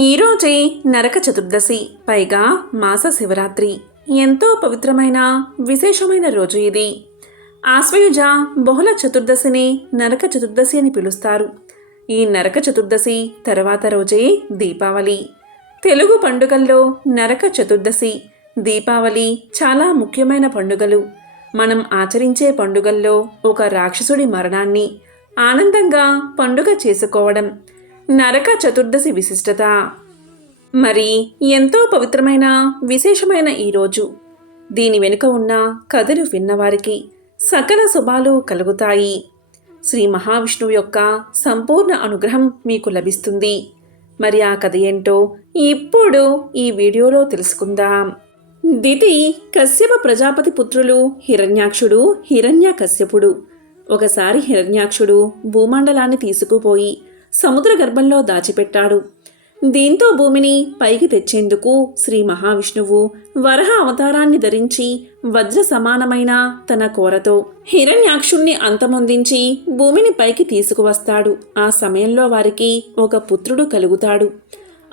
ఈరోజే నరక చతుర్దశి, పైగా మాస శివరాత్రి. ఎంతో పవిత్రమైన విశేషమైన రోజు ఇది. ఆశ్వయుజ బహుళ చతుర్దశిని నరక చతుర్దశి అని పిలుస్తారు. ఈ నరక చతుర్దశి తర్వాత రోజే దీపావళి. తెలుగు పండుగల్లో నరక చతుర్దశి, దీపావళి చాలా ముఖ్యమైన పండుగలు. మనం ఆచరించే పండుగల్లో ఒక రాక్షసుడి మరణాన్ని ఆనందంగా పండుగ చేసుకోవడం నరక చతుర్దశి విశిష్టత. మరి ఎంతో పవిత్రమైన విశేషమైన ఈరోజు, దీని వెనుక ఉన్న కథలు విన్నవారికి సకల శుభాలు కలుగుతాయి. శ్రీ మహావిష్ణువు యొక్క సంపూర్ణ అనుగ్రహం మీకు లభిస్తుంది. మరి ఆ కథ ఏంటో ఇప్పుడు ఈ వీడియోలో తెలుసుకుందాం. దితి కశ్యప ప్రజాపతి పుత్రులు హిరణ్యాక్షుడు, హిరణ్యకశ్యపుడు. ఒకసారి హిరణ్యాక్షుడు భూమండలాన్ని తీసుకుపోయి సముద్ర గర్భంలో దాచిపెట్టాడు. దీంతో భూమిని పైకి తెచ్చేందుకు శ్రీ మహావిష్ణువు వరహ అవతారాన్ని ధరించి వజ్ర సమానమైన తన కోరతో హిరణ్యాక్షుణ్ణి అంతమొందించి భూమిని పైకి తీసుకువస్తాడు. ఆ సమయంలో వారికి ఒక పుత్రుడు కలుగుతాడు.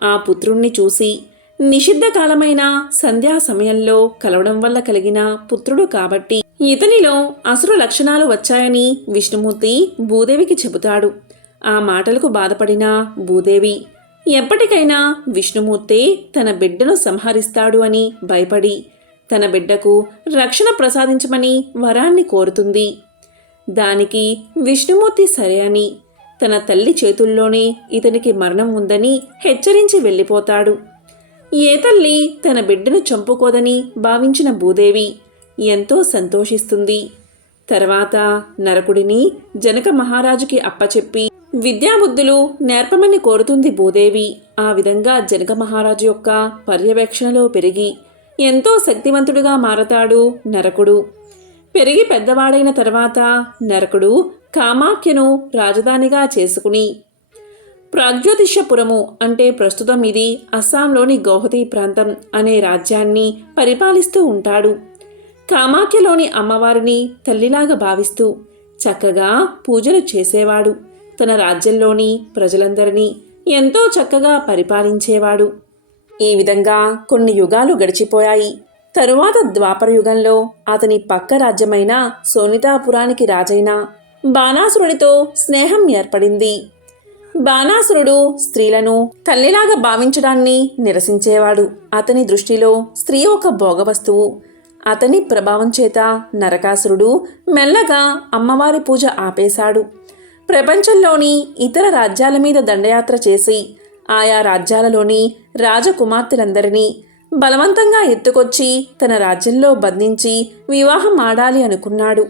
ఆ పుత్రుణ్ణి చూసి నిషిద్ధ కాలమైన సంధ్యా సమయంలో కలవడం వల్ల కలిగిన పుత్రుడు కాబట్టి ఇతనిలో అసుర లక్షణాలు వచ్చాయని విష్ణుమూర్తి భూదేవికి చెబుతాడు. ఆ మాటలకు బాధపడిన భూదేవి ఎప్పటికైనా విష్ణుమూర్తి తన బిడ్డను సంహరిస్తాడు అని భయపడి తన బిడ్డకు రక్షణ ప్రసాదించమని వరాన్ని కోరుతుంది. దానికి విష్ణుమూర్తి సరే అని తన తల్లి చేతుల్లోనే ఇతనికి మరణం ఉందని హెచ్చరించి వెళ్ళిపోతాడు. ఏ తల్లి తన బిడ్డను చంపుకోదని భావించిన భూదేవి ఎంతో సంతోషిస్తుంది. తర్వాత నరకుడిని జనక మహారాజుకి అప్పచెప్పి విద్యాబుద్ధులు నేర్పమని కోరుతుంది భూదేవి. ఆ విధంగా జనక మహారాజు యొక్క పర్యవేక్షణలో పెరిగి ఎంతో శక్తివంతుడిగా మారతాడు నరకుడు. పెరిగి పెద్దవాడైన తర్వాత నరకుడు కామాఖ్యను రాజధానిగా చేసుకుని ప్రాగ్జ్యోతిషపురము అంటే ప్రస్తుతం ఇది అస్సాంలోని గౌహతి ప్రాంతం అనే రాజ్యాన్ని పరిపాలిస్తూ ఉంటాడు. కామాఖ్యలోని అమ్మవారిని తల్లిలాగా భావిస్తూ చక్కగా పూజలు చేసేవాడు. తన రాజ్యంలోని ప్రజలందరినీ ఎంతో చక్కగా పరిపాలించేవాడు. ఈ విధంగా కొన్ని యుగాలు గడిచిపోయాయి. తరువాత ద్వాపర యుగంలో అతని పక్క రాజ్యమైన సోనితాపురానికి రాజైన బాణాసురుడితో స్నేహం ఏర్పడింది. బాణాసురుడు స్త్రీలను తల్లిలాగా భావించడాన్ని నిరసించేవాడు. అతని దృష్టిలో స్త్రీ ఒక భోగవస్తువు. అతని ప్రభావం చేత నరకాసురుడు మెల్లగా అమ్మవారి పూజ ఆపేశాడు. ప్రపంచంలోని ఇతర రాజ్యాల మీద దండయాత్ర చేసి ఆయా రాజ్యాలలోని రాజకుమార్తెలందరినీ బలవంతంగా ఎత్తుకొచ్చి తన రాజ్యంలో బంధించి వివాహం ఆడాలి అనుకున్నాడు.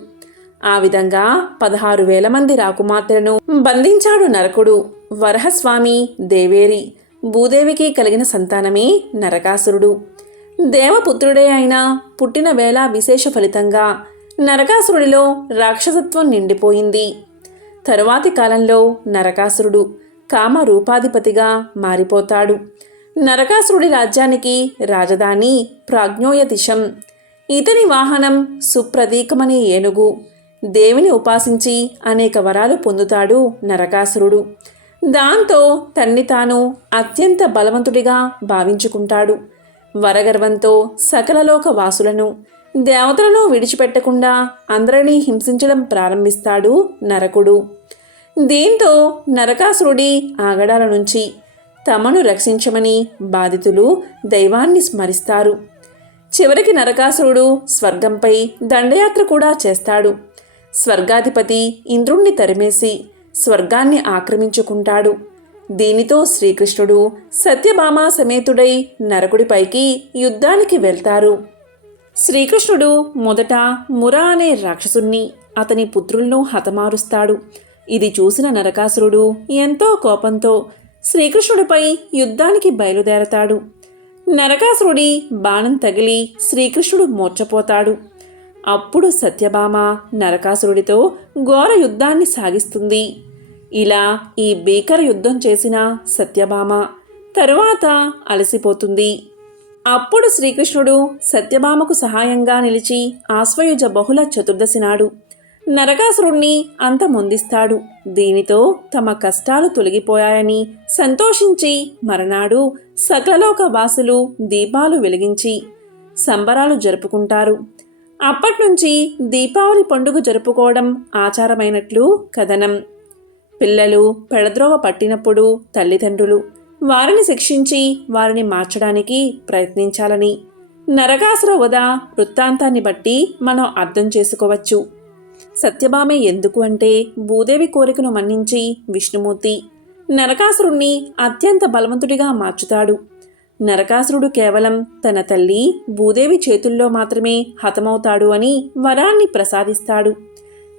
ఆ విధంగా 16,000 మంది రాకుమార్తెలను బంధించాడు నరకుడు. వరహస్వామి, దేవేరి, భూదేవికి కలిగిన సంతానమే నరకాసురుడు. దేవపుత్రుడే అయినా పుట్టిన వేళ విశేష ఫలితంగా నరకాసురుడిలో రాక్షసత్వం నిండిపోయింది. తరువాతి కాలంలో నరకాసురుడు కామరూపాధిపతిగా మారిపోతాడు. నరకాసురుడి రాజ్యానికి రాజధాని ప్రాజ్ఞోయతిషం. ఇతని వాహనం సుప్రతీకమనే ఏనుగు. దేవిని ఉపాసించి అనేక వరాలు పొందుతాడు నరకాసురుడు. దాంతో తన్ని తాను అత్యంత బలవంతుడిగా భావించుకుంటాడు. వరగర్వంతో సకలలోక వాసులను దేవతలను విడిచిపెట్టకుండా అందరినీ హింసించడం ప్రారంభిస్తాడు నరకుడు. దీంతో నరకాసురుడి ఆగడాల నుంచి తమను రక్షించమని బాధితులు దైవాన్ని స్మరిస్తారు. చివరికి నరకాసురుడు స్వర్గంపై దండయాత్ర కూడా చేస్తాడు. స్వర్గాధిపతి ఇంద్రుణ్ణి తరిమేసి స్వర్గాన్ని ఆక్రమించుకుంటాడు. దీనితో శ్రీకృష్ణుడు సత్యభామ సమేతుడై నరకుడిపైకి యుద్ధానికి వెళ్తారు. శ్రీకృష్ణుడు మొదట మురా అనే రాక్షసుణ్ణి, అతని పుత్రులను హతమారుస్తాడు. ఇది చూసిన నరకాసురుడు ఎంతో కోపంతో శ్రీకృష్ణుడిపై యుద్ధానికి బయలుదేరతాడు. నరకాసురుడి బాణం తగిలి శ్రీకృష్ణుడు మూర్ఛపోతాడు. అప్పుడు సత్యభామ నరకాసురుడితో ఘోర యుద్ధాన్ని సాగిస్తుంది. ఇలా ఈ భీకర యుద్ధం చేసిన సత్యభామ తరువాత అలసిపోతుంది. అప్పుడు శ్రీకృష్ణుడు సత్యభామకు సహాయంగా నిలిచి ఆశ్వయుజ బహుళ చతుర్దశి నాడు నరకాసురుణ్ణి అంతమొందిస్తాడు. దీనితో తమ కష్టాలు తొలగిపోయాయని సంతోషించి మరనాడు సకలలోక వాసులు దీపాలు వెలిగించి సంబరాలు జరుపుకుంటారు. అప్పట్నుంచి దీపావళి పండుగ జరుపుకోవడం ఆచారమైనట్లు కథనం. పిల్లలు పెడద్రోవ పట్టినప్పుడు తల్లిదండ్రులు వారిని శిక్షించి వారిని మార్చడానికి ప్రయత్నించాలని నరకాసుర వధ వృత్తాంతాన్ని బట్టి మనం అర్థం చేసుకోవచ్చు. సత్యభామే ఎందుకు అంటే భూదేవి కోరికను మన్నించి విష్ణుమూర్తి నరకాసురుణ్ణి అత్యంత బలవంతుడిగా మార్చుతాడు. నరకాసురుడు కేవలం తన తల్లి భూదేవి చేతుల్లో మాత్రమే హతమవుతాడు అని వరాన్ని ప్రసాదిస్తాడు.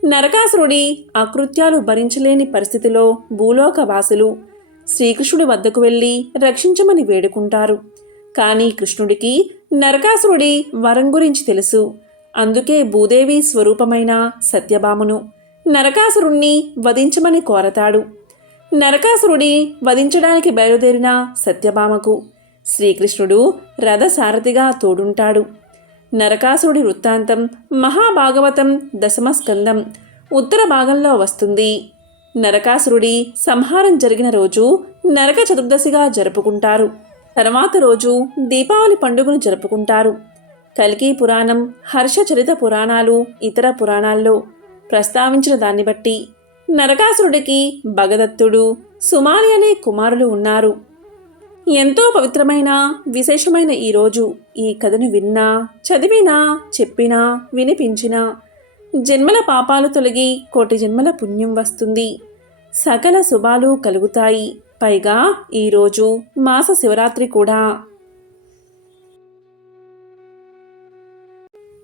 నరకాసురుడి అకృత్యాలు భరించలేని పరిస్థితిలో భూలోకవాసులు శ్రీకృష్ణుడి వద్దకు వెళ్ళి రక్షించమని వేడుకుంటారు. కానీ కృష్ణుడికి నరకాసురుడి వరం గురించి తెలుసు. అందుకే భూదేవి స్వరూపమైన సత్యభామను నరకాసురుణ్ణి వధించమని కోరతాడు. నరకాసురుడి వధించడానికి బయలుదేరిన సత్యభామకు శ్రీకృష్ణుడు రథసారథిగా తోడుంటాడు. నరకాసురుడి వృత్తాంతం మహాభాగవతం దశమ స్కందం ఉత్తర భాగంలో వస్తుంది. నరకాసురుడి సంహారం జరిగిన రోజు నరక చతుర్దశిగా జరుపుకుంటారు. తర్వాత రోజు దీపావళి పండుగను జరుపుకుంటారు. కల్కి పురాణం, హర్షచరిత పురాణాలు ఇతర పురాణాల్లో ప్రస్తావించిన దాన్ని బట్టి నరకాసురుడికి భగదత్తుడు, సుమాలి అనే కుమారులు ఉన్నారు. ఎంతో పవిత్రమైన విశేషమైన ఈరోజు ఈ కథను విన్నా, చదివినా, చెప్పినా, వినిపించినా జన్మల పాపాలు తొలగి కోటి జన్మల పుణ్యం వస్తుంది. సకల శుభాలు కలుగుతాయి. పైగా ఈరోజు మాస శివరాత్రి కూడా.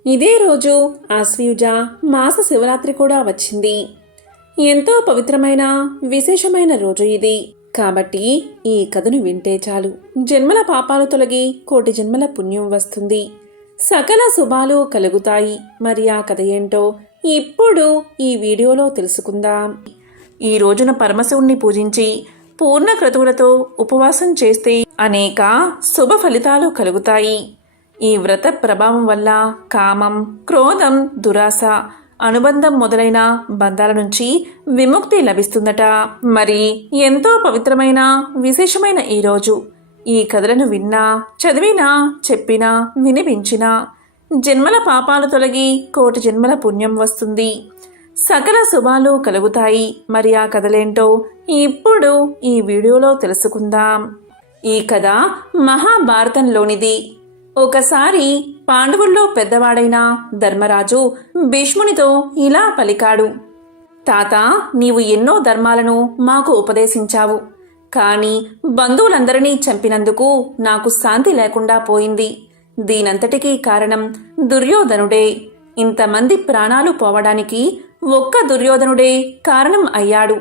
ఇదే రోజు ఆశ్వయుజ మాస శివరాత్రి కూడా వచ్చింది. ఎంతో పవిత్రమైన విశేషమైన రోజు ఇది. కాబట్టి ఈ కథను వింటే చాలు జన్మల పాపాలు తొలగి కోటి జన్మల పుణ్యం వస్తుంది. సకల శుభాలు కలుగుతాయి. మరి ఆ కథ ఏంటో ఇప్పుడు ఈ వీడియోలో తెలుసుకుందాం. ఈ రోజున పరమశివుణ్ణి పూజించి పూర్ణ క్రతువులతో ఉపవాసం చేస్తే అనేక శుభ ఫలితాలు కలుగుతాయి. ఈ వ్రత ప్రభావం వల్ల కామం, క్రోధం, దురాశ, అనుబంధం మొదలైన బంధాల నుంచి విముక్తి లభిస్తుందట. మరి ఎంతో పవిత్రమైన విశేషమైన ఈరోజు ఈ కథలను విన్నా, చదివినా, చెప్పినా, వినిపించినా జన్మల పాపాలు తొలగి కోటి జన్మల పుణ్యం వస్తుంది. సకల శుభాలు కలుగుతాయి. మరి ఆ కథలేంటో ఇప్పుడు ఈ వీడియోలో తెలుసుకుందాం. ఈ కథ మహాభారతంలోనిది. ఒకసారి పాండవుల్లో పెద్దవాడైన ధర్మరాజు భీష్మునితో ఇలా పలికాడు. తాత, నీవు ఎన్నో ధర్మాలను మాకు ఉపదేశించావు. కానీ బంధువులందరినీ చంపినందుకు నాకు శాంతి లేకుండా పోయింది. దీనంతటికీ కారణం దుర్యోధనుడే. ఇంతమంది ప్రాణాలు పోవడానికి ఒక్క దుర్యోధనుడే కారణం అయ్యాడు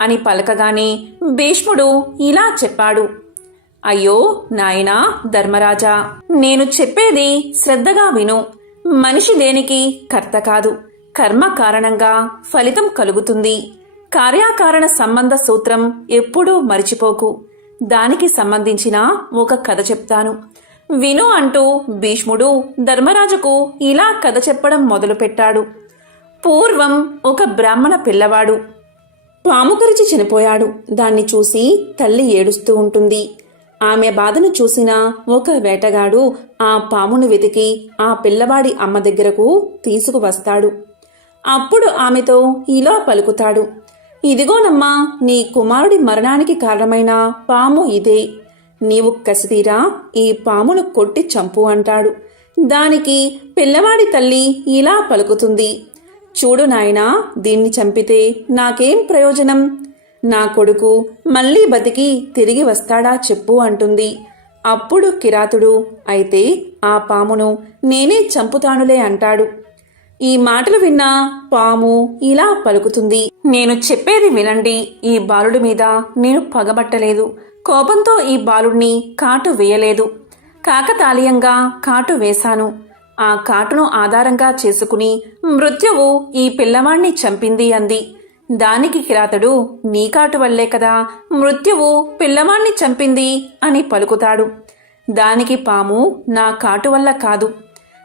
అని పలకగానే భీష్ముడు ఇలా చెప్పాడు. అయ్యో నాయనా ధర్మరాజా, నేను చెప్పేది శ్రద్ధగా విను. మనిషి దేనికి కర్త కాదు, కర్మ కారణంగా ఫలితం కలుగుతుంది. కార్యాకారణ సంబంధ సూత్రం ఎప్పుడూ మరిచిపోకు. దానికి సంబంధించిన ఒక కథ చెప్తాను, విను అంటూ భీష్ముడు ధర్మరాజుకు ఇలా కథ చెప్పడం మొదలుపెట్టాడు. పూర్వం ఒక బ్రాహ్మణ పిల్లవాడు పాము కరిచి చనిపోయాడు. దాన్ని చూసి తల్లి ఏడుస్తూ ఉంటుంది. ఆమె బాధను చూసిన ఒక వేటగాడు ఆ పామును వెతికి ఆ పిల్లవాడి అమ్మ దగ్గరకు తీసుకువస్తాడు. అప్పుడు ఆమెతో ఇలా పలుకుతాడు. ఇదిగోనమ్మా, నీ కుమారుడి మరణానికి కారణమైన పాము ఇదే. నీవు కసితీరా ఈ పామును కొట్టి చంపు అంటాడు. దానికి పిల్లవాడి తల్లి ఇలా పలుకుతుంది. చూడు నాయనా, దీన్ని చంపితే నాకేం ప్రయోజనం? నా కొడుకు మళ్ళీ బతికి తిరిగి వస్తాడా చెప్పు అంటుంది. అప్పుడు కిరాతుడు, అయితే ఆ పామును నేనే చంపుతానులే అంటాడు. ఈ మాటలు విన్న పాము ఇలా పలుకుతుంది. నేను చెప్పేది వినండి. ఈ బాలుడి మీద నేను పగబట్టలేదు. కోపంతో ఈ బాలుడిని కాటు వేయలేదు. కాకతాళీయంగా కాటు వేశాను. ఆ కాటును ఆధారంగా చేసుకుని మృత్యువు ఈ పిల్లవాణ్ణి చంపింది అంది. దానికి కిరాతుడు, నీ కాటు వల్లే కదా మృత్యువు పిల్లవాణ్ణి చంపింది అని పలుకుతాడు. దానికి పాము, నా కాటు వల్ల కాదు,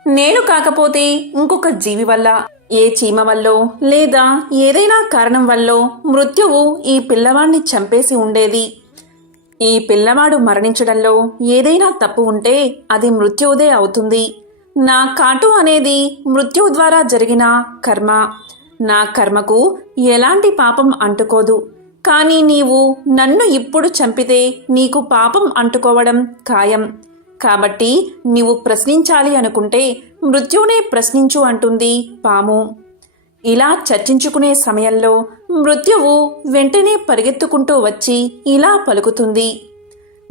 నేను కాకపోతే ఇంకొక జీవి వల్ల ఏ చీమ వల్లో లేదా ఏదైనా కారణం వల్లో మృత్యువు ఈ పిల్లవాణ్ణి చంపేసి ఉండేది. ఈ పిల్లవాడు మరణించడంలో ఏదైనా తప్పు ఉంటే అది మృత్యువుదే అవుతుంది. నా కాటు అనేది మృత్యువు ద్వారా జరిగిన కర్మ. నా కర్మకు ఎలాంటి పాపం అంటుకోదు. కానీ నీవు నన్ను ఇప్పుడు చంపితే నీకు పాపం అంటుకోవడం ఖాయం. కాబట్టి నీవు ప్రశ్నించాలి అనుకుంటే మృత్యువునే ప్రశ్నించు అంటుంది పాము. ఇలా చర్చించుకునే సమయంలో మృత్యువు వెంటనే పరిగెత్తుకుంటూ వచ్చి ఇలా పలుకుతుంది.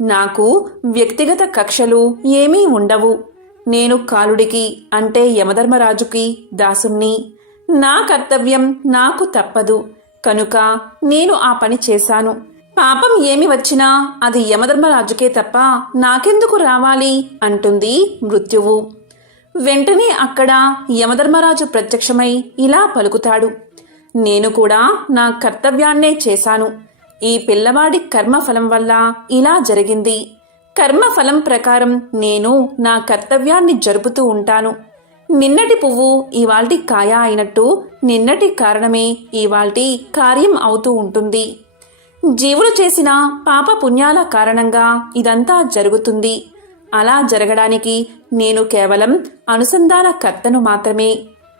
నాకు వ్యక్తిగత కక్షలు ఏమీ ఉండవు. నేను కాలుడికి అంటే యమధర్మరాజుకి దాసుణ్ణి. నా కర్తవ్యం నాకు తప్పదు కనుక నేను ఆ పని చేశాను. పాపం ఏమి వచ్చినా అది యమధర్మరాజుకే తప్ప నాకెందుకు రావాలి అంటుంది మృత్యువు. వెంటనే అక్కడ యమధర్మరాజు ప్రత్యక్షమై ఇలా పలుకుతాడు. నేను కూడా నా కర్తవ్యాన్నే చేశాను. ఈ పిల్లవాడి కర్మఫలం వల్ల ఇలా జరిగింది. కర్మఫలం ప్రకారం నేను నా కర్తవ్యాన్ని జరుపుతూ ఉంటాను. నిన్నటి పువ్వు ఇవాల్టి కాయ అయినట్టు నిన్నటి కారణమే ఇవాల్టి కార్యం అవుతూ ఉంటుంది. జీవులు చేసిన పాప పుణ్యాల కారణంగా ఇదంతా జరుగుతుంది. అలా జరగడానికి నేను కేవలం అనుసంధాన కర్తను మాత్రమే.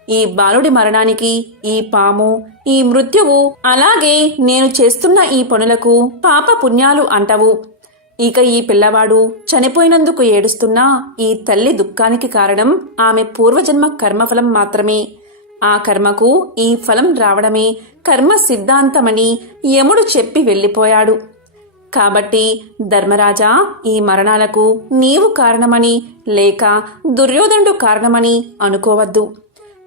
ఈ బాలుడి మరణానికి ఈ పాము, ఈ మృత్యువు, అలాగే నేను చేస్తున్న ఈ పనులకు పాప పుణ్యాలు అంటవు. ఇక ఈ పిల్లవాడు చనిపోయినందుకు ఏడుస్తున్న ఈ తల్లి దుఃఖానికి కారణం ఆమె పూర్వజన్మ కర్మఫలం మాత్రమే. ఆ కర్మకు ఈ ఫలం రావడమే కర్మ సిద్ధాంతమని యముడు చెప్పి వెళ్ళిపోయాడు. కాబట్టి ధర్మరాజా, ఈ మరణాలకు నీవు కారణమని లేక దుర్యోధనుడు కారణమని అనుకోవద్దు.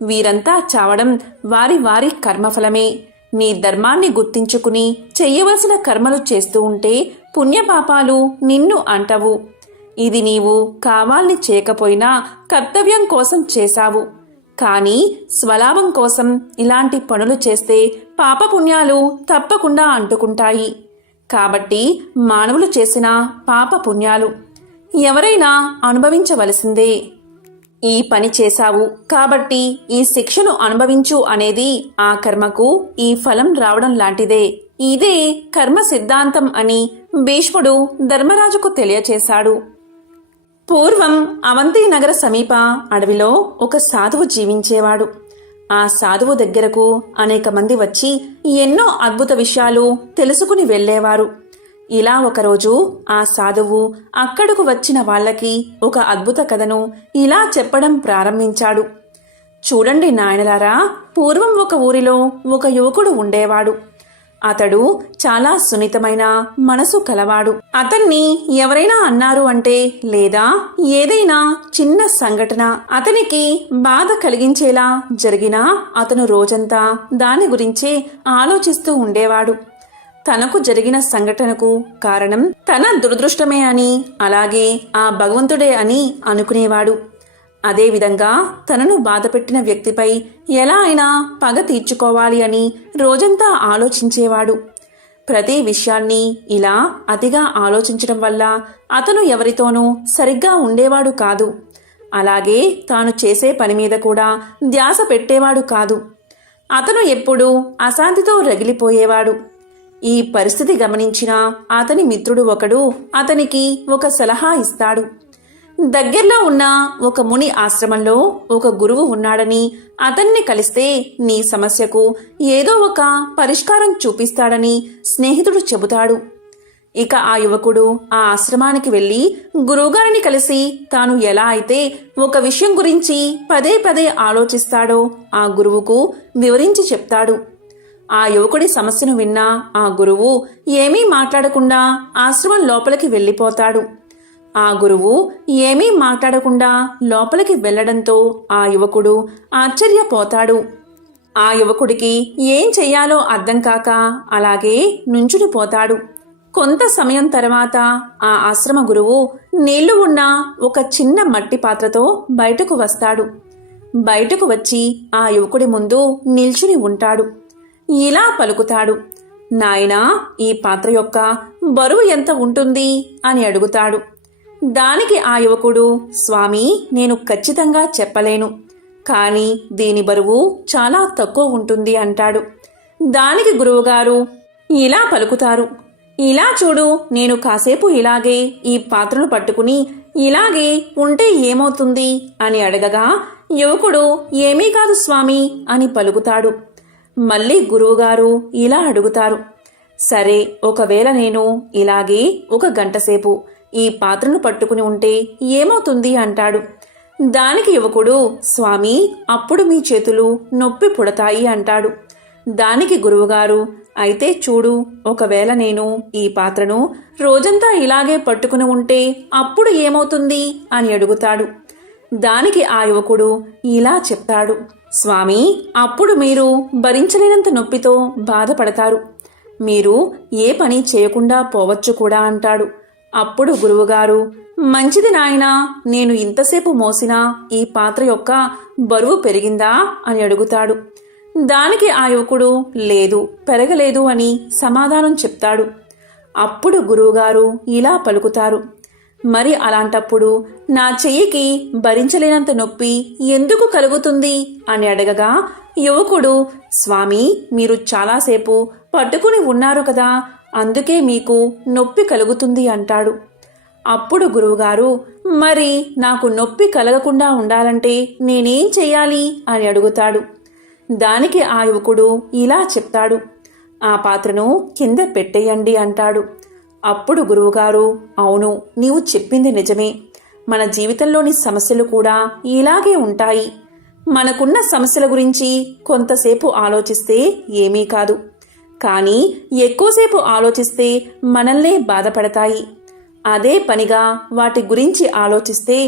వీరంతా చావడం వారి వారి కర్మఫలమే. నీ ధర్మాన్ని గుర్తించుకుని చెయ్యవలసిన కర్మలు చేస్తూ ఉంటే పుణ్యపాపాలు నిన్ను అంటవు. ఇది నీవు కావాలని చేయకపోయినా కర్తవ్యం కోసం చేశావు. కానీ స్వలాభం కోసం ఇలాంటి పనులు చేస్తే పాపపుణ్యాలు తప్పకుండా అంటుకుంటాయి. కాబట్టి మానవులు చేసిన పాప పుణ్యాలు ఎవరైనా అనుభవించవలసిందే. ఈ పని చేశావు కాబట్టి ఈ శిక్షను అనుభవించు అనేది ఆ కర్మకు ఈ ఫలం రావడం లాంటిదే. ఇదే కర్మ సిద్ధాంతం అని భీష్ముడు ధర్మరాజుకు తెలియచేశాడు. పూర్వం అవంతి నగర సమీప అడవిలో ఒక సాధువు జీవించేవాడు. ఆ సాధువు దగ్గరకు అనేక మంది వచ్చి ఎన్నో అద్భుత విషయాలు తెలుసుకుని వెళ్ళేవారు. ఇలా ఒకరోజు ఆ సాధువు అక్కడకు వచ్చిన వాళ్ళకి ఒక అద్భుత కథను ఇలా చెప్పడం ప్రారంభించాడు. చూడండి నాయనలారా, పూర్వం ఒక ఊరిలో ఒక యువకుడు ఉండేవాడు. అతడు చాలా సున్నితమైన మనసు కలవాడు. అతన్ని ఎవరైనా అన్నారు అంటే లేదా ఏదైనా చిన్న సంఘటన అతనికి బాధ కలిగించేలా జరిగినా అతను రోజంతా దాని గురించే ఆలోచిస్తూ ఉండేవాడు. తనకు జరిగిన సంఘటనకు కారణం తన దురదృష్టమే అని, అలాగే ఆ భగవంతుడే అని అనుకునేవాడు. అదేవిధంగా తనను బాధపెట్టిన వ్యక్తిపై ఎలా అయినా పగ తీర్చుకోవాలి అని రోజంతా ఆలోచించేవాడు. ప్రతి విషయాన్ని ఇలా అతిగా ఆలోచించడం వల్ల అతను ఎవరితోనూ సరిగ్గా ఉండేవాడు కాదు. అలాగే తాను చేసే పని మీద కూడా ధ్యాస పెట్టేవాడు కాదు. అతను ఎప్పుడూ అశాంతితో రగిలిపోయేవాడు. ఈ పరిస్థితి గమనించిన అతని మిత్రుడు ఒకడు అతనికి ఒక సలహా ఇస్తాడు. దగ్గరలో ఉన్న ఒక ముని ఆశ్రమంలో ఒక గురువు ఉన్నాడని, అతన్ని కలిస్తే నీ సమస్యకు ఏదో ఒక పరిష్కారం చూపిస్తాడని స్నేహితుడు చెబుతాడు. ఇక ఆ యువకుడు ఆ ఆశ్రమానికి వెళ్లి గురువుగారిని కలిసి తాను ఎలా అయితే ఒక విషయం గురించి పదే పదే ఆలోచిస్తాడో ఆ గురువుకు వివరించి చెప్తాడు. ఆ యువకుడి సమస్యను విన్న ఆ గురువు ఏమీ మాట్లాడకుండా ఆశ్రమం లోపలికి వెళ్ళిపోతాడు. ఆ గురువు ఏమీ మాట్లాడకుండా లోపలికి వెళ్లడంతో ఆ యువకుడు ఆశ్చర్యపోతాడు. ఆ యువకుడికి ఏం చెయ్యాలో అర్థం కాక అలాగే నుంచునిపోతాడు. కొంత సమయం తర్వాత ఆ ఆశ్రమ గురువు నీళ్లు ఉన్న ఒక చిన్న మట్టి పాత్రతో బయటకు వస్తాడు. బయటకు వచ్చి ఆ యువకుడి ముందు నిల్చుని ఉంటాడు. ఇలా పలుకుతాడు. నాయనా, ఈ పాత్ర యొక్క బరువు ఎంత ఉంటుంది అని అడుగుతాడు. దానికి ఆ యువకుడు, స్వామి, నేను ఖచ్చితంగా చెప్పలేను. కానీ దీని బరువు చాలా తక్కువ ఉంటుంది అంటాడు. దానికి గురువుగారు ఇలా పలుకుతారు, ఇలా చూడు, నేను కాసేపు ఇలాగే ఈ పాత్రను పట్టుకుని ఇలాగే ఉంటే ఏమవుతుంది అని అడగగా యువకుడు ఏమీ కాదు స్వామి అని పలుకుతాడు. మళ్ళీ గురువుగారు ఇలా అడుగుతారు, సరే ఒకవేళ నేను ఇలాగే 1 గంటసేపు ఈ పాత్రను పట్టుకుని ఉంటే ఏమవుతుంది అంటాడు. దానికి యువకుడు, స్వామి అప్పుడు మీ చేతులు నొప్పి పుడతాయి అంటాడు. దానికి గురువుగారు, అయితే చూడు, ఒకవేళ నేను ఈ పాత్రను రోజంతా ఇలాగే పట్టుకుని ఉంటే అప్పుడు ఏమవుతుంది అని అడుగుతాడు. దానికి ఆ యువకుడు ఇలా చెప్తాడు, స్వామి అప్పుడు మీరు భరించలేనంత నొప్పితో బాధపడతారు, మీరు ఏ పని చేయకుండా పోవచ్చు కూడా అంటాడు. అప్పుడు గురువుగారు, మంచిది నాయనా, నేను ఇంతసేపు మోసినా ఈ పాత్ర యొక్క బరువు పెరిగిందా అని అడుగుతాడు. దానికి ఆ యువకుడు లేదు, పెరగలేదు అని సమాధానం చెప్తాడు. అప్పుడు గురువుగారు ఇలా పలుకుతారు, మరి అలాంటప్పుడు నా చెయ్యికి భరించలేనంత నొప్పి ఎందుకు కలుగుతుంది అని అడగగా యువకుడు, స్వామి మీరు చాలాసేపు పట్టుకుని ఉన్నారు కదా, అందుకే మీకు నొప్పి కలుగుతుంది అంటాడు. అప్పుడు గురువుగారు, మరి నాకు నొప్పి కలగకుండా ఉండాలంటే నేనేం చెయ్యాలి అని అడుగుతాడు. దానికి ఆ యువకుడు ఇలా చెప్తాడు, ఆ పాత్రను కింద పెట్టేయండి అంటాడు. అప్పుడు గురువుగారు, అవును, నీవు చెప్పింది నిజమే, మన జీవితంలోని సమస్యలు కూడా ఇలాగే ఉంటాయి. మనకున్న సమస్యల గురించి కొంతసేపు ఆలోచిస్తే ఏమీ కాదు, కానీ ఎక్కువసేపు ఆలోచిస్తే మనల్నే బాధపడతాయి. అదే పనిగా వాటి గురించి ఆలోచిస్తే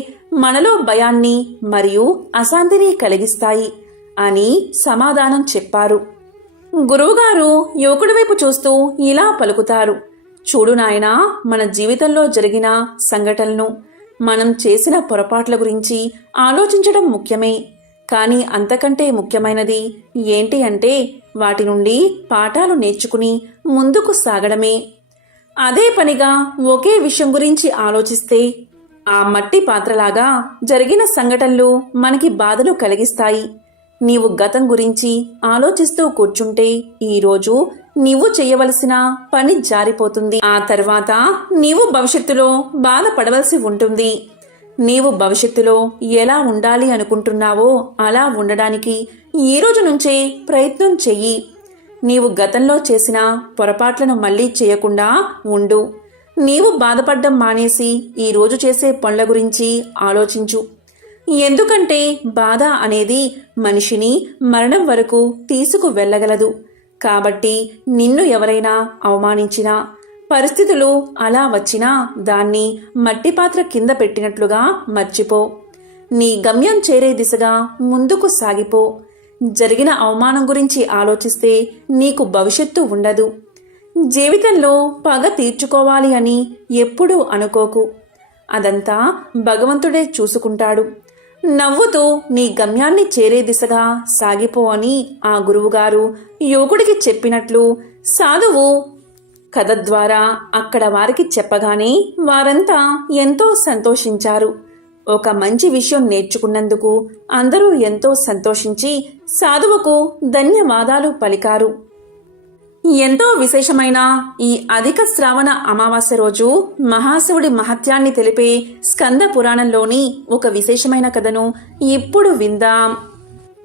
మనలో భయాన్ని మరియు అశాంతిని కలిగిస్తాయి అని సమాధానం చెప్పారు. గురువుగారు యువకుడి వైపు చూస్తూ ఇలా పలుకుతారు, చూడు నాయనా, మన జీవితంలో జరిగిన సంఘటనలను, మనం చేసిన పొరపాట్ల గురించి ఆలోచించడం ముఖ్యమే, కానీ అంతకంటే ముఖ్యమైనది ఏంటి అంటే వాటి నుండి పాఠాలు నేర్చుకుని ముందుకు సాగడమే. అదే పనిగా ఒకే విషయం గురించి ఆలోచిస్తే ఆ మట్టి పాత్రలాగా జరిగిన సంఘటనలు మనకి బాధలు కలిగిస్తాయి. నీవు గతం గురించి ఆలోచిస్తూ కూర్చుంటే ఈరోజు నీవు చేయవలసిన పని జారిపోతుంది. ఆ తర్వాత నీవు భవిష్యత్తులో బాధపడవలసి ఉంటుంది. నీవు భవిష్యత్తులో ఎలా ఉండాలి అనుకుంటున్నావో అలా ఉండడానికి ఈ రోజు నుంచే ప్రయత్నం చెయ్యి. నీవు గతంలో చేసిన పొరపాట్లను మళ్ళీ చేయకుండా ఉండు. నీవు బాధపడ్డం మానేసి ఈరోజు చేసే పనుల గురించి ఆలోచించు. ఎందుకంటే బాధ అనేది మనిషిని మరణం వరకు తీసుకు వెళ్ళగలదు. కాబట్టి నిన్ను ఎవరైనా అవమానించినా, పరిస్థితులు అలా వచ్చినా దాన్ని మట్టి పాత్ర కింద పెట్టినట్లుగా మర్చిపో. నీ గమ్యం చేరే దిశగా ముందుకు సాగిపో. జరిగిన అవమానం గురించి ఆలోచిస్తే నీకు భవిష్యత్తు ఉండదు. జీవితంలో పగ తీర్చుకోవాలి అని ఎప్పుడూ అనుకోకు. అదంతా భగవంతుడే చూసుకుంటాడు. నవ్వుతూ నీ గమ్యాన్ని చేరే దిశగా సాగిపో అని ఆ గురువుగారు యువకుడికి చెప్పినట్లు సాధువు కథ ద్వారా అక్కడ వారికి చెప్పగానే వారంతా ఎంతో సంతోషించారు. ఒక మంచి విషయం నేర్చుకున్నందుకు అందరూ ఎంతో సంతోషించి సాధువుకు ధన్యవాదాలు పలికారు. ఎంతో విశేషమైన ఈ అధిక శ్రావణ అమావాస్య రోజు మహాశివుడి మహత్యాన్ని తెలిపే స్కంద పురాణంలోని ఒక విశేషమైన కథను ఇప్పుడు విందాం.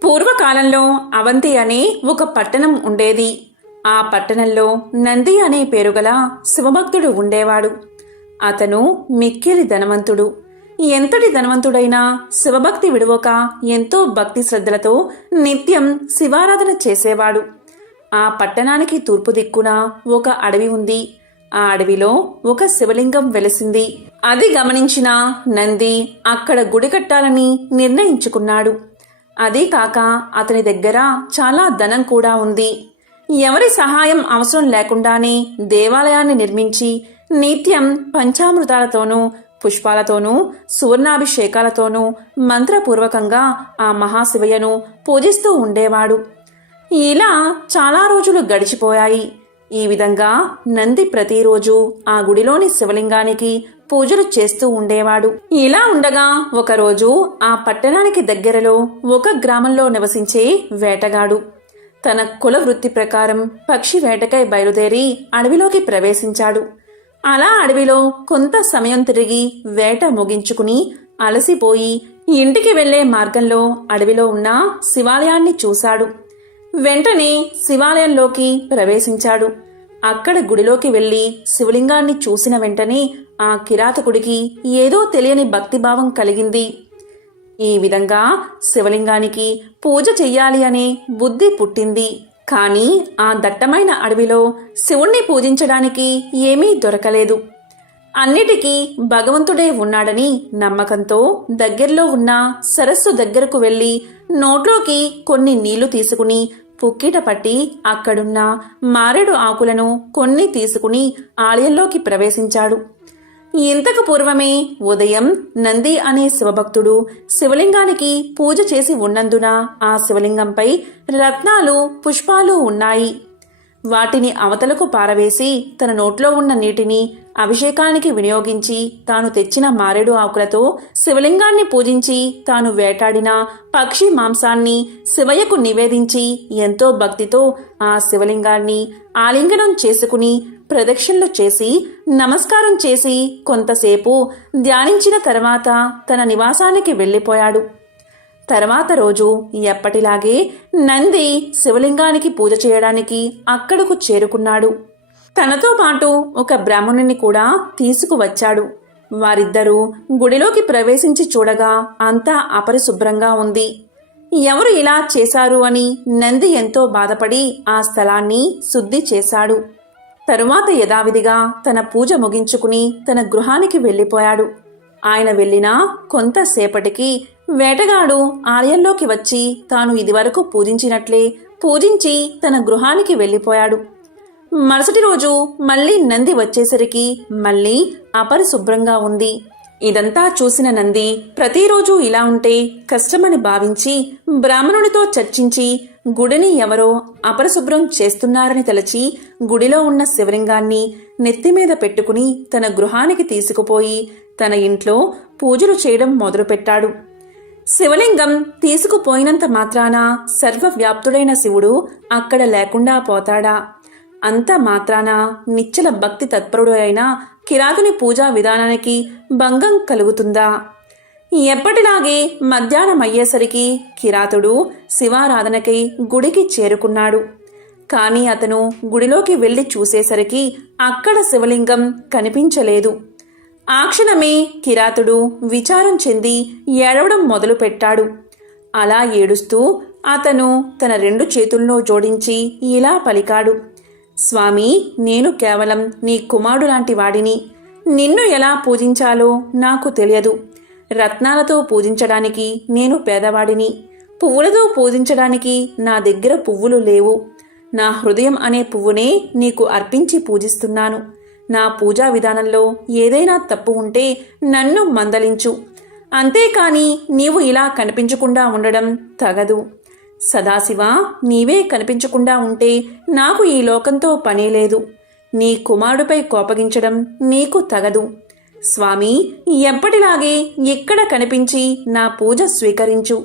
పూర్వకాలంలో అవంతి అనే ఒక పట్టణం ఉండేది. ఆ పట్టణంలో నంది అనే పేరుగల శివభక్తుడు ఉండేవాడు. అతను మిక్కిలి ధనవంతుడు. ఎంతటి ధనవంతుడైనా శివభక్తి విడువక ఎంతో భక్తి శ్రద్ధలతో నిత్యం శివారాధన చేసేవాడు. ఆ పట్టణానికి తూర్పు దిక్కున ఒక అడవి ఉంది. ఆ అడవిలో ఒక శివలింగం వెలిసింది. అది గమనించిన నంది అక్కడ గుడి కట్టాలని నిర్ణయించుకున్నాడు. అదీ కాక అతని దగ్గర చాలా ధనం కూడా ఉంది. ఎవరి సహాయం అవసరం లేకుండానే దేవాలయాన్ని నిర్మించి నిత్యం పంచామృతాలతోనూ, పుష్పాలతోనూ, సువర్ణాభిషేకాలతోనూ మంత్రపూర్వకంగా ఆ మహాశివయ్యను పూజిస్తూ ఉండేవాడు. ఇలా చాలా రోజులు గడిచిపోయాయి. ఈ విధంగా నంది ప్రతిరోజు ఆ గుడిలోని శివలింగానికి పూజలు చేస్తూ ఉండేవాడు. ఇలా ఉండగా ఒకరోజు ఆ పట్టణానికి దగ్గరలో ఒక గ్రామంలో నివసించే వేటగాడు తన కుల వృత్తి ప్రకారం పక్షి వేటకై బయలుదేరి అడవిలోకి ప్రవేశించాడు. అలా అడవిలో కొంత సమయం తిరిగి వేట ముగించుకుని అలసిపోయి ఇంటికి వెళ్లే మార్గంలో అడవిలో ఉన్న శివాలయాన్ని చూశాడు. వెంటనే శివాలయంలోకి ప్రవేశించాడు. అక్కడ గుడిలోకి వెళ్లి శివలింగాన్ని చూసిన వెంటనే ఆ కిరాతకుడికి ఏదో తెలియని భక్తిభావం కలిగింది. ఈ విధంగా శివలింగానికి పూజ చెయ్యాలి అనే బుద్ధి పుట్టింది. కాని ఆ దట్టమైన అడవిలో శివుణ్ణి పూజించడానికి ఏమీ దొరకలేదు. అన్నిటికీ భగవంతుడే ఉన్నాడని నమ్మకంతో దగ్గరలో ఉన్న సరస్సు దగ్గరకు వెళ్లి నోట్లోకి కొన్ని నీళ్లు తీసుకుని పుక్కిట పట్టి అక్కడున్న మారేడు ఆకులను కొన్ని తీసుకుని ఆలయంలోకి ప్రవేశించాడు. ఇంతకు పూర్వమే ఉదయం నంది అనే శివభక్తుడు శివలింగానికి పూజ చేసి ఉన్నందున ఆ శివలింగంపై రత్నాలు పుష్పాలు ఉన్నాయి. వాటిని అవతలకు పారవేసి తన నోట్లో ఉన్న నీటిని అభిషేకానికి వినియోగించి తాను తెచ్చిన మారేడు ఆకులతో శివలింగాన్ని పూజించి తాను వేటాడిన పక్షి మాంసాన్ని శివయ్యకు నివేదించి ఎంతో భక్తితో ఆ శివలింగాన్ని ఆలింగనం చేసుకుని ప్రదక్షిణలు చేసి నమస్కారం చేసి కొంతసేపు ధ్యానించిన తర్వాత తన నివాసానికి వెళ్ళిపోయాడు. తర్వాత రోజు ఎప్పటిలాగే నంది శివలింగానికి పూజ చేయడానికి అక్కడకు చేరుకున్నాడు. తనతో పాటు ఒక బ్రాహ్మణుని కూడా తీసుకువచ్చాడు. వారిద్దరూ గుడిలోకి ప్రవేశించి చూడగా అంతా అపరిశుభ్రంగా ఉంది. ఎవరు ఇలా చేశారు అని నంది ఎంతో బాధపడి ఆ స్థలాన్ని శుద్ధి చేశాడు. తరువాత యథావిధిగా తన పూజ ముగించుకుని తన గృహానికి వెళ్ళిపోయాడు. ఆయన వెళ్ళిన కొంతసేపటికి వేటగాడు ఆలయంలోకి వచ్చి తాను ఇదివరకు పూజించినట్లే పూజించి తన గృహానికి వెళ్ళిపోయాడు. మరుసటి రోజు మళ్లీ నంది వచ్చేసరికి మళ్లీ అపరిశుభ్రంగా ఉంది. ఇదంతా చూసిన నంది ప్రతిరోజు ఇలా ఉంటే కష్టమని భావించి బ్రాహ్మణునితో చర్చించి గుడిని ఎవరో అపరిశుభ్రం చేస్తున్నారని తలచి గుడిలో ఉన్న శివలింగాన్ని నెత్తిమీద పెట్టుకుని తన గృహానికి తీసుకుపోయి తన ఇంట్లో పూజలు చేయడం మొదలుపెట్టాడు. శివలింగం తీసుకుపోయినంత మాత్రాన సర్వవ్యాప్తుడైన శివుడు అక్కడ లేకుండా పోతాడా? అంత మాత్రాన నిశ్చల భక్తి తత్పరుడు అయిన కిరాతుని పూజా విధానానికి భంగం కలుగుతుందా? ఎప్పటిలాగే మధ్యాహ్నం అయ్యేసరికి కిరాతుడు శివారాధనకై గుడికి చేరుకున్నాడు. కాని అతను గుడిలోకి వెళ్లి చూసేసరికి అక్కడ శివలింగం కనిపించలేదు. ఆ క్షణమే కిరాతుడు విచారం చెంది ఏడవడం మొదలుపెట్టాడు. అలా ఏడుస్తూ అతను తన 2 చేతుల్లో జోడించి ఇలా పలికాడు: స్వామి, నేను కేవలం నీ కుమారుడు లాంటి వాడిని. నిన్ను ఎలా పూజించాలో నాకు తెలియదు. రత్నాలతో పూజించడానికి నేను పేదవాడిని. పువ్వులతో పూజించడానికి నా దగ్గర పువ్వులు లేవు. నా హృదయం అనే పువ్వునే నీకు అర్పించి పూజిస్తున్నాను. నా పూజా విధానంలో ఏదైనా తప్పు ఉంటే నన్ను మందలించు. అంతేకాని నీవు ఇలా కనిపించకుండా ఉండడం తగదు. సదాశివ, నీవే కనిపించకుండా ఉంటే నాకు ఈ లోకంతో పనే లేదు. నీ కుమారుడిపై కోపగించడం నీకు తగదు. స్వామి, ఎప్పటిలాగే ఇక్కడ కనిపించి నా పూజ స్వీకరించు.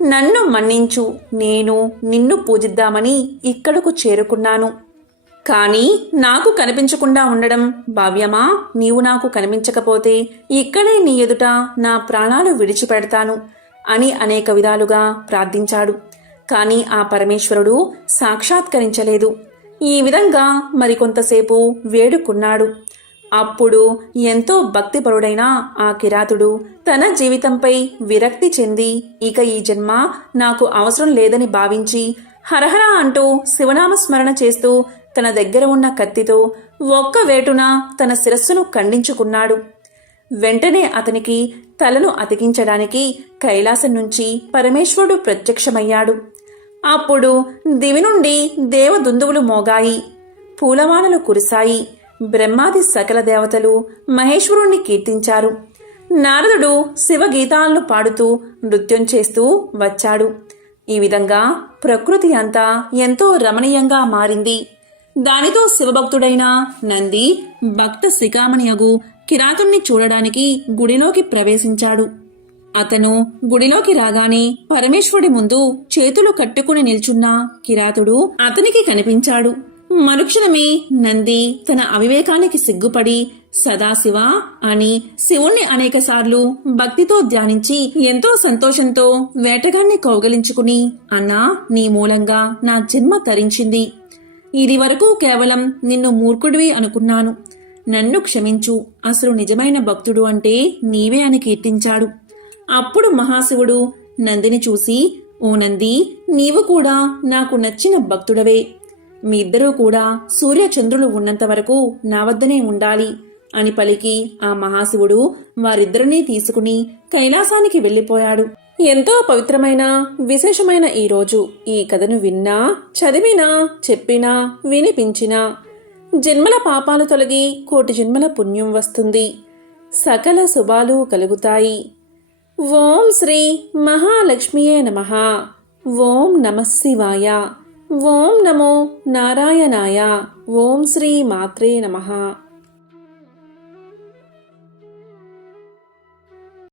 నన్ను మన్నించు. నేను నిన్ను పూజిద్దామని ఇక్కడకు చేరుకున్నాను. కాని నాకు కనిపించకుండా ఉండడం భావ్యమా? నీవు నాకు కనిపించకపోతే ఇక్కడే నీ ఎదుట నా ప్రాణాలు విడిచిపెడతాను అని అనేక విధాలుగా ప్రార్థించాడు. కాని ఆ పరమేశ్వరుడు సాక్షాత్కరించలేదు. ఈ విధంగా మరికొంతసేపు వేడుకున్నాడు. అప్పుడు ఎంతో భక్తిపరుడైన ఆ కిరాతుడు తన జీవితంపై విరక్తి చెంది ఇక ఈ జన్మ నాకు అవసరం లేదని భావించి హరహర అంటూ శివనామస్మరణ చేస్తూ తన దగ్గర ఉన్న కత్తితో ఒక్క వేటున తన శిరస్సును ఖండించుకున్నాడు. వెంటనే అతనికి తలను అతికించడానికి కైలాసం నుంచి పరమేశ్వరుడు ప్రత్యక్షమయ్యాడు. అప్పుడు దివి నుండి దేవదుందువులు మోగాయి, పూలవానలు కురిశాయి. బ్రహ్మాది సకల దేవతలు మహేశ్వరుణ్ణి కీర్తించారు. నారదుడు శివగీతాలను పాడుతూ నృత్యం చేస్తూ వచ్చాడు. ఈ విధంగా ప్రకృతి అంతా ఎంతో రమణీయంగా మారింది. దానితో శివభక్తుడైన నంది భక్త శిఖామణియగు కిరాతుణ్ణి చూడడానికి గుడిలోకి ప్రవేశించాడు. అతను గుడిలోకి రాగానే పరమేశ్వరుడి ముందు చేతులు కట్టుకుని నిల్చున్న కిరాతుడు అతనికి కనిపించాడు. మరుక్షణమే నంది తన అవివేకానికి సిగ్గుపడి సదాశివ అని శివుణ్ణి అనేకసార్లు భక్తితో ధ్యానించి ఎంతో సంతోషంతో వేటగాన్ని కౌగలించుకుని, అన్నా, నీ మూలంగా నా జన్మ తరించింది. ఇది వరకు కేవలం నిన్ను మూర్ఖుడివి అనుకున్నాను. నన్ను క్షమించు. అసలు నిజమైన భక్తుడు అంటే నీవే అని కీర్తించాడు. అప్పుడు మహాశివుడు నందిని చూసి, ఓ నంది, నీవు కూడా నాకు నచ్చిన భక్తుడవే. మీ ఇద్దరూ కూడా సూర్యచంద్రులు ఉన్నంత వరకు నా వద్దనే ఉండాలి అని పలికి ఆ మహాశివుడు వారిద్దరినీ తీసుకుని కైలాసానికి వెళ్లిపోయాడు. ఎంతో పవిత్రమైన విశేషమైన ఈ రోజు ఈ కథను విన్నా, చదివినా, చెప్పినా, వినిపించినా జన్మల పాపాలు తొలగి కోటి జన్మల పుణ్యం వస్తుంది. సకల శుభాలు కలుగుతాయి. ఓం శ్రీ మహాలక్ష్మియే నమః. ఓం నమః శివాయ. ఓం నమో నారాయణాయ. ఓం శ్రీ మాత్రే నమః.